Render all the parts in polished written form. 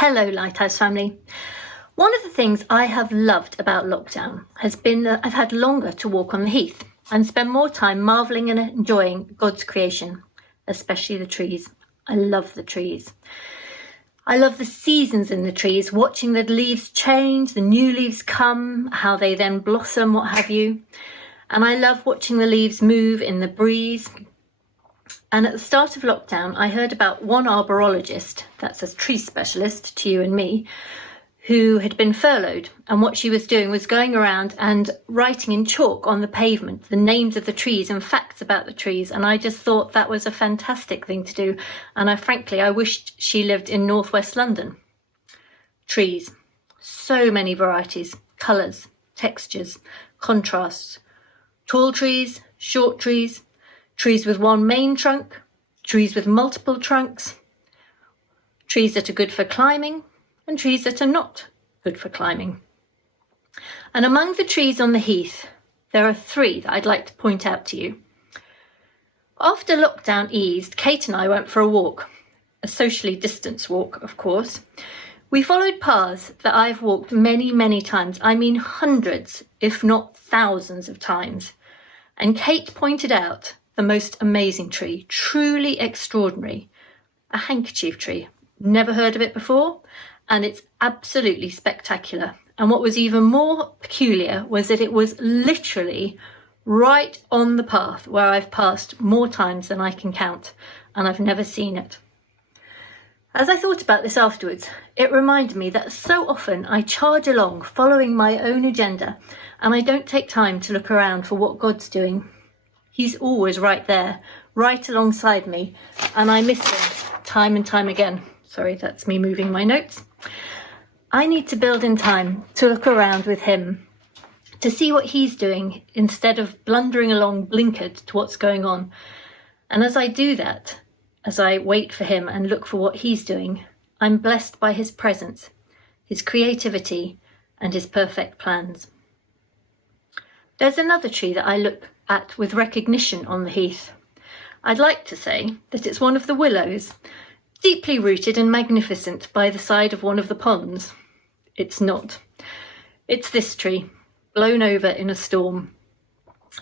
Hello, Lighthouse family. One of the things I have loved about lockdown has been that I've had longer to walk on the heath and spend more time marvelling and enjoying God's creation, especially the trees. I love the trees. I love the seasons in the trees, watching the leaves change, the new leaves come, how they then blossom, what have you. And I love watching the leaves move in the breeze. And at the start of lockdown, I heard about one arborologist, that's a tree specialist to you and me, who had been furloughed. And what she was doing was going around and writing in chalk on the pavement the names of the trees and facts about the trees. And I just thought that was a fantastic thing to do. And I wished she lived in northwest London. Trees, so many varieties, colours, textures, contrasts, tall trees, short trees, trees with one main trunk, trees with multiple trunks, trees that are good for climbing, and trees that are not good for climbing. And among the trees on the heath, there are three that I'd like to point out to you. After lockdown eased, Kate and I went for a walk, a socially distanced walk, of course. We followed paths that I've walked many, many times. I mean hundreds, if not thousands of times. And Kate pointed out the most amazing tree, truly extraordinary, a handkerchief tree. Never heard of it before, and it's absolutely spectacular. And what was even more peculiar was that it was literally right on the path where I've passed more times than I can count, and I've never seen it. As I thought about this afterwards, it reminded me that so often I charge along following my own agenda, and I don't take time to look around for what God's doing. He's always right there, right alongside me, and I miss him time and time again. Sorry, that's me moving my notes. I need to build in time to look around with him, to see what he's doing instead of blundering along blinkered to what's going on. And as I do that, as I wait for him and look for what he's doing, I'm blessed by his presence, his creativity, and his perfect plans. There's another tree that I look at with recognition on the heath. I'd like to say that it's one of the willows, deeply rooted and magnificent by the side of one of the ponds. It's not. It's this tree, blown over in a storm.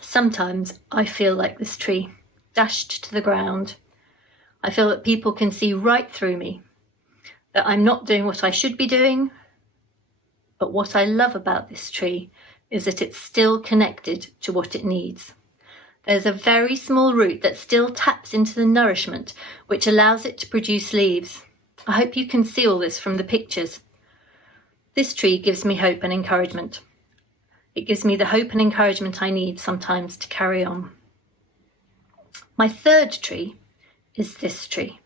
Sometimes I feel like this tree, dashed to the ground. I feel that people can see right through me, that I'm not doing what I should be doing. But what I love about this tree is that it's still connected to what it needs. There's a very small root that still taps into the nourishment which allows it to produce leaves. I hope you can see all this from the pictures. This tree gives me hope and encouragement. It gives me the hope and encouragement I need sometimes to carry on. My third tree is this tree.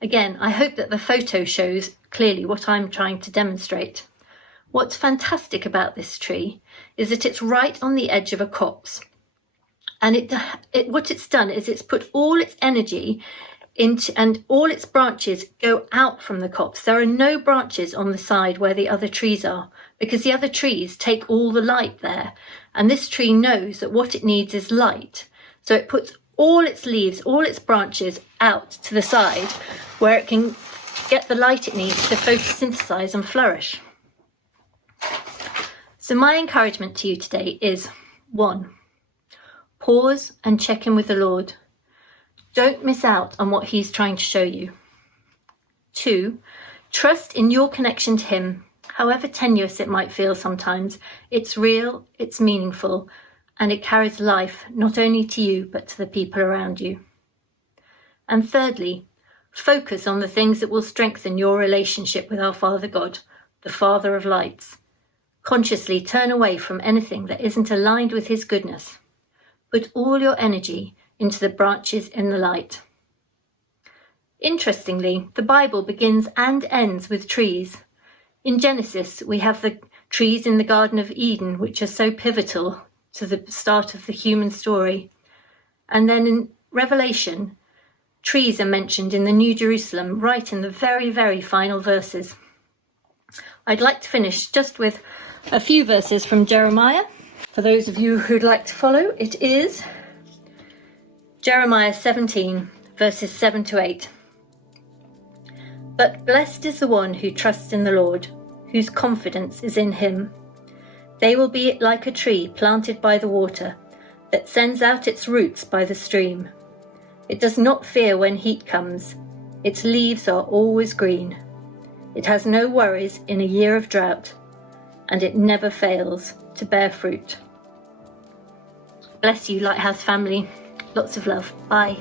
Again, I hope that the photo shows clearly what I'm trying to demonstrate. What's fantastic about this tree is that it's right on the edge of a copse. And what it's done is it's put all its energy into, and all its branches go out from the copse. There are no branches on the side where the other trees are, because the other trees take all the light there. And this tree knows that what it needs is light. So it puts all its leaves, all its branches out to the side where it can get the light it needs to photosynthesize and flourish. So my encouragement to you today is 1. Pause and check in with the Lord. Don't miss out on what he's trying to show you. 2, trust in your connection to him, however tenuous it might feel sometimes. It's real, it's meaningful, and it carries life not only to you but to the people around you. And thirdly, focus on the things that will strengthen your relationship with our Father God, the Father of lights. Consciously turn away from anything that isn't aligned with his goodness. Put all your energy into the branches in the light. Interestingly, the Bible begins and ends with trees. In Genesis, we have the trees in the Garden of Eden, which are so pivotal to the start of the human story. And then in Revelation, trees are mentioned in the New Jerusalem, right in the very, very final verses. I'd like to finish just with a few verses from Jeremiah. For those of you who'd like to follow, it is Jeremiah 17, verses 7 to 8. But blessed is the one who trusts in the Lord, whose confidence is in him. They will be like a tree planted by the water, that sends out its roots by the stream. It does not fear when heat comes. Its leaves are always green. It has no worries in a year of drought, and it never fails to bear fruit. Bless you, Lighthouse family. Lots of love. Bye.